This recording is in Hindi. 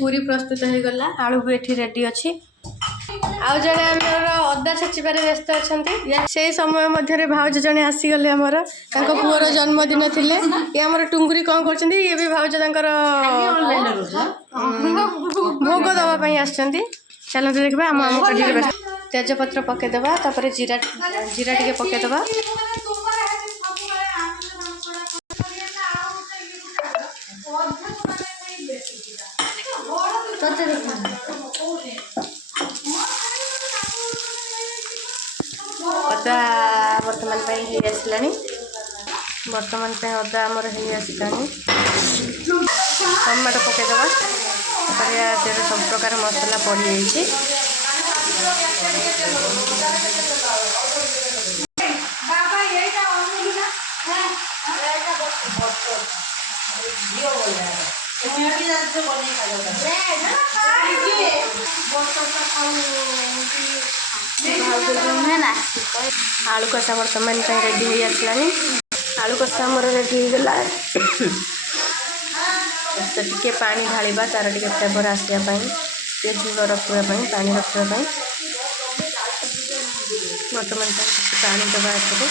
पूरी प्रस्तुत हो गला आलू भी एठी रेडी अछि आउ जने हमर अदा छचिबारे व्यस्त अछंती से समय मध्य भाउज जने आसी गले हमर तांको पुअर जन्मदिन थिले ये हमर टुंगुरी कोन करछंती ये भी भाउज तांकर भोग दवा पई आछंती चलो देखबा हम कढी व्यस्त तेजपत्र पके दबा तापर जीरा जीरा टिके पके दबा अदा वर्तमान आसलानी वर्तमान अदा आमर आसलानी टमाटो पकईदबा सब प्रकार मसला पड़ जाइए आलू कषा बर्तमान रेडी हो आसलानी आलू कषा आमर रेडी होगा टे पानी ढालिबा तार टे फ्लेवर आसापी झूल रखापी पानी रखापी बर्तमान पानी दबा एपटे